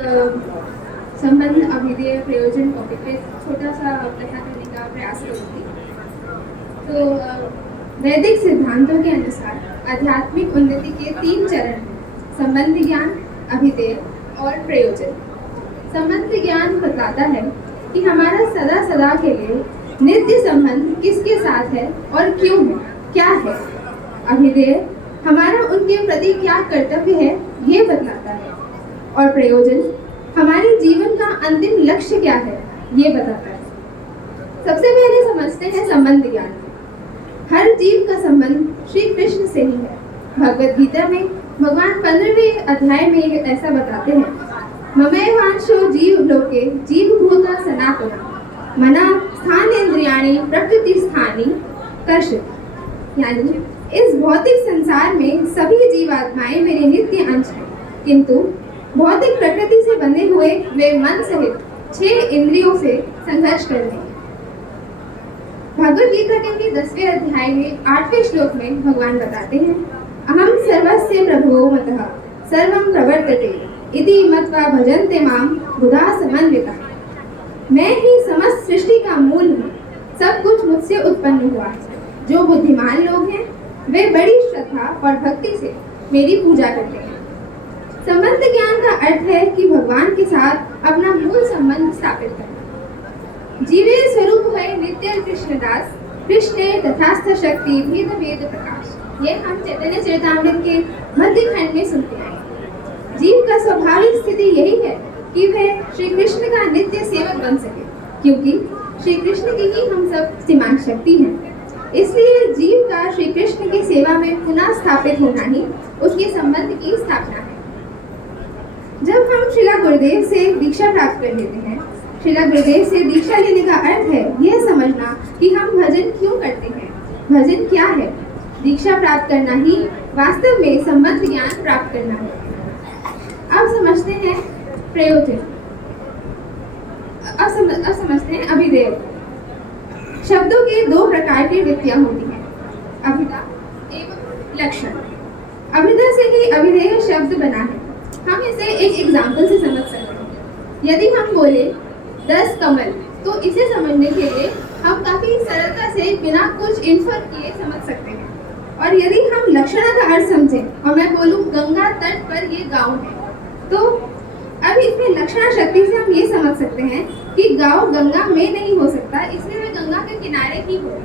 संबंध अभिधेय प्रयोजन टॉपिक पे छोटा सा कथा करने का प्रयास करूँगी। तो वैदिक सिद्धांतों के अनुसार आध्यात्मिक उन्नति के 3 चरण हैं: संबंध ज्ञान, अभिधेय और प्रयोजन। संबंध ज्ञान बताता है कि हमारा सदा सदा के लिए नित्य संबंध किसके साथ है और क्यों है, क्या है। अभिधेय हमारा उनके प्रति क्या कर्तव्य है, ये बतलाता है। और प्रयोजन हमारे जीवन का अंतिम लक्ष्य क्या है, ये बताता है। सबसे पहले समझते हैं संबंध ज्ञान। हर जीव का संबंध श्री कृष्ण से ही है। भगवद गीता में भगवान 15वें अध्याय में ऐसा बताते हैं: ममैवांशो जीव लोके जीवभूता सनातना मना स्थानेन्द्रियाणि प्रकृति स्थानी कर्षति। यानी इस भौतिक संसार में सभी जीवात्माएं मेरे नित्य अंश हैं, किंतु भौतिक प्रकृति से बंधे हुए वे मन सहित 6 इंद्रियों से संघर्ष कर रहे हैं। भगवद गीता के 10वें अध्याय में 8वें श्लोक में भगवान बताते हैं: अहम सर्वस्य प्रभवो मतः सर्वं प्रवर्तते इति मत्वा भजन्ते मां बुधा समन्विताः। मैं ही समस्त सृष्टि का मूल हूँ, सब कुछ मुझसे उत्पन्न हुआ है। जो बुद्धिमान लोग हैं वे बड़ी श्रद्धा और भक्ति से मेरी पूजा करते हैं। संबंध ज्ञान का अर्थ है कि भगवान के साथ अपना मूल संबंध स्थापित करना। जीवे स्वरूप है नित्य कृष्णदास कृष्णे तथास्थ शक्ति भेद वेद प्रकाश। ये हम चैतन्य चरितामृत के मध्य खंड में सुनते हैं। जीव का स्वाभाविक स्थिति यही है कि वह श्री कृष्ण का नित्य सेवक बन सके, क्योंकि श्री कृष्ण की ही हम सब सीमांत शक्ति हैं। इसलिए जीव का श्री कृष्ण की सेवा में पुनः स्थापित होना ही उसके संबंध की स्थापना है। जब हम श्रीला गुरुदेव से दीक्षा प्राप्त कर लेते हैं, श्रीला गुरुदेव से दीक्षा लेने का अर्थ है यह समझना कि हम भजन क्यों करते हैं, भजन क्या है। दीक्षा प्राप्त करना ही वास्तव में संबंध ज्ञान प्राप्त करना है। अब समझते हैं प्रयोजन। अब समझते हैं अभिधेय। शब्दों के 2 प्रकार की वृत्तियां होती हैं: अभिधा एवं लक्षण। अभिधा से ही अभिधेय शब्द बना है। हम इसे एक एग्जाम्पल से समझ सकते हैं। यदि हम बोले 10 कमल, तो इसे समझने के लिए हम काफी सरलता से बिना कुछ इन्फर किए समझ सकते हैं। और यदि हम लक्षण का अर्थ समझें और मैं बोलूं गंगा तट पर ये गांव है, तो अब इसमें लक्षण शक्ति से हम ये समझ सकते हैं कि गांव गंगा में नहीं हो सकता, इसलिए वह गंगा के किनारे ही हो।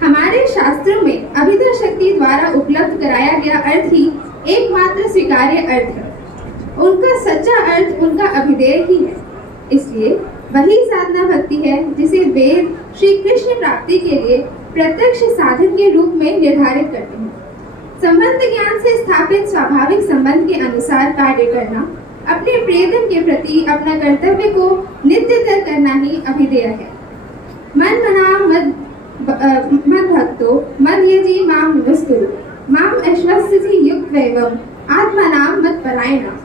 हमारे शास्त्रों में अभिधा शक्ति द्वारा उपलब्ध कराया गया अर्थ ही एकमात्र स्वीकार्य अर्थ है। उनका सच्चा अर्थ उनका अभिधेय ही है। इसलिए वही साधना भक्ति है जिसे वेद श्री कृष्ण प्राप्ति के लिए प्रत्यक्ष साधन के रूप में निर्धारित करते हैं। संबंध ज्ञान से स्थापित स्वाभाविक संबंध के अनुसार कार्य करना, अपने प्रियतम के प्रति अपना कर्तव्य को नित्यतर करना ही अभिधेय है। मन मना मद भक्तो मद यजी माम नमस्कुरु माम ऐश्वर्यसि युक्तैवम आत्मनाम मत परायणा।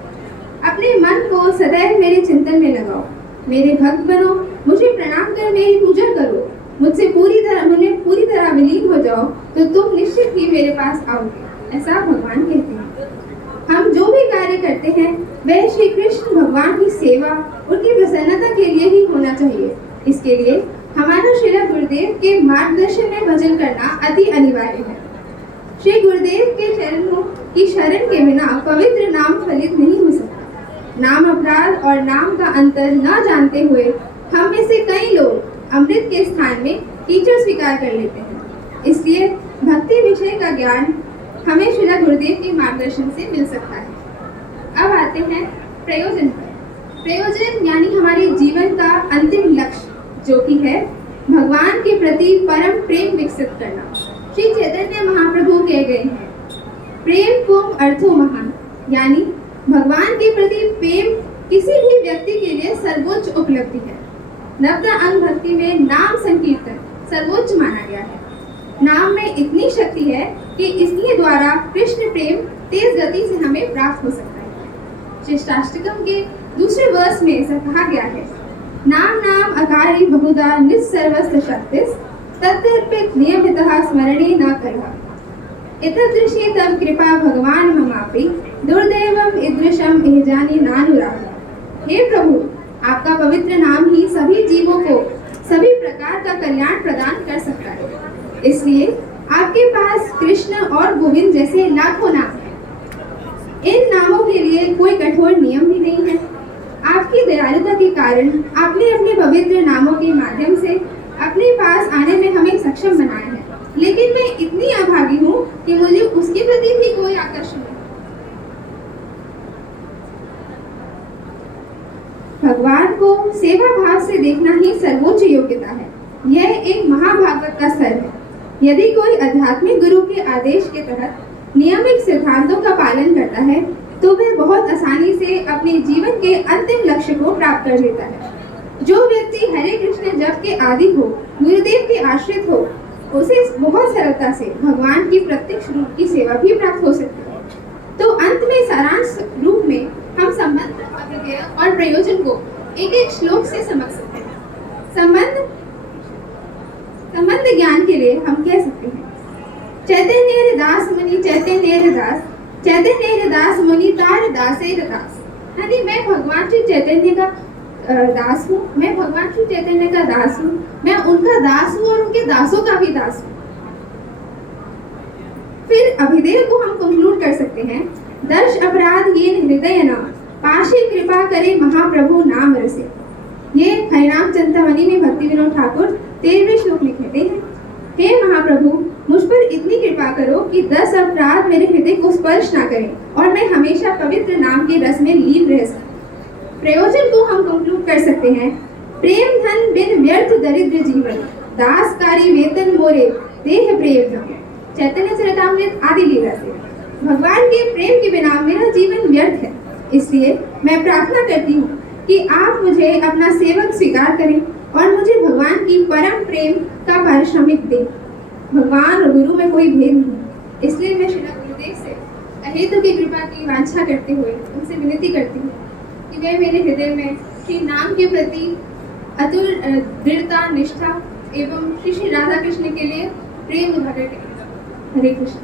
अपने मन को सदैव मेरे चिंतन में लगाओ, मेरे भक्त बनो, मुझे प्रणाम कर मेरी पूजा करो, मुझे पूरी तरह विलीन हो जाओ, तो तुम निश्चित ही मेरे पास आओगे। ऐसा भगवान कहते हैं। हम जो भी कार्य करते हैं वह श्री कृष्ण भगवान की सेवा, उनकी प्रसन्नता के लिए ही होना चाहिए। इसके लिए हमारा श्री गुरुदेव के मार्गदर्शन में भजन करना अति अनिवार्य है। श्री गुरुदेव के चरणों की शरण के बिना पवित्र नाम फलित नहीं हो सकता। नाम अपराध और नाम का अंतर न जानते हुए हम में से कई लोग अमृत के स्थान में कीचड़ स्वीकार कर लेते हैं। इसलिए भक्ति विषय का ज्ञान हमें श्री गुरुदेव के मार्गदर्शन से मिल सकता है। अब आते हैं प्रयोजन पर। प्रयोजन यानी हमारे जीवन का अंतिम लक्ष्य, जो कि है भगवान के प्रति परम प्रेम विकसित करना। श्री चैतन्य महाप्रभु कह गए हैं: प्रेम पुम अर्थो महान। यानी भगवान के प्रति प्रेम किसी भी व्यक्ति के लिए सर्वोच्च उपलब्धि है। नवदा अंग भक्ति में नाम संकीर्तन सर्वोच्च माना गया है। नाम में इतनी शक्ति है कि इसके द्वारा कृष्ण प्रेम तेज गति से हमें प्राप्त हो सकता है। शिष्टाष्टकम के दूसरे वर्ष में ऐसा कहा गया है: नाम नाम अकारी बहुधा निस्सर्वस्य शक्तिस् तत्तर्पित नियमितः स्मरणे न करः। एतदृशी तव कृपा भगवान ममापि दुर्दैवम ईदृशम एहजानी नानुराग। हे प्रभु, आपका पवित्र नाम ही सभी जीवों को सभी प्रकार का कल्याण प्रदान कर सकता है। इसलिए आपके पास कृष्ण और गोविंद जैसे लाखों नाम हैं। इन नामों के लिए कोई कठोर नियम भी नहीं है। आपकी दयालुता के कारण आपने अपने पवित्र नामों के माध्यम से अपने पास आने में हमें सक्षम बनाया है। लेकिन मैं इतनी अभागी हूँ कि मुझे उसके प्रति भी कोई आकर्षण नहीं। भगवान को सेवा भाव से देखना ही सर्वोच्च योग्यता है। यह एक महाभागवत का स्तर है। यदि कोई आध्यात्मिक गुरु के आदेश के तहत नियमित सिद्धांतों का पालन करता है तो वह बहुत आसानी से अपने जीवन के अंतिम लक्ष्य को प्राप्त कर लेता है। जो व्यक्ति हरे कृष्ण जप के आदि हो, गुरुदेव के आश्रित हो, उसे बहुत सरलता से भगवान की प्रत्यक्ष रूप की सेवा भी प्राप्त हो सकती है। तो अंत में सारांश रूप में हम संबंध, अभिधेय और प्रयोजन को एक एक श्लोक से समझ सकते हैं। संबंध ज्ञान के लिए हम कह सकते हैं, चैतन्य दास मुनि चैतन्य दास मुनि तार दासे दास। यानी मैं भगवान श्री चैतन्य का दास हूँ, मैं भगवान श्री चैतन्य का दास हूँ, मैं उनका दास हूँ और उनके दासों का भी दास हूँ। फिर अभिधेय को हम कंक्लूड कर सकते हैं, दर्श अपराध ये हृदय न पाशे कृपा करे महाप्रभु नाम रसे। ये हरिनाम चिंतामणि में भक्ति विनोद ठाकुर 13वें श्लोक में कहते हैं, हे महाप्रभु, मुझ पर इतनी कृपा करो कि 10 अपराध मेरे हृदय को स्पर्श ना करें और मैं हमेशा पवित्र नाम के रस में लीन रह सकूं। प्रयोजन को हम कंक्लूड कर सकते हैं, प्रेम धन बिन व्यर्थ दरिद्र जीवन, दासकारी वेतन मोरे देह प्रेम धन। चैतन्य चरितामृत आदि लीला से भगवान के प्रेम के बिना मेरा जीवन व्यर्थ है। इसलिए मैं प्रार्थना करती हूँ कि आप मुझे अपना सेवक स्वीकार करें और मुझे भगवान की परम प्रेम का पारिश्रमिक दें। भगवान और गुरु में कोई भेद नहीं, इसलिए मैं श्री गुरुदेव से अहेतु की कृपा की वांछा करते हुए उनसे विनती करती हूँ कि वे मेरे हृदय में श्री नाम के प्रति अतुल दृढ़ता, निष्ठा एवं श्री श्री राधा कृष्ण के लिए प्रेम उजागर करें। हरे कृष्ण।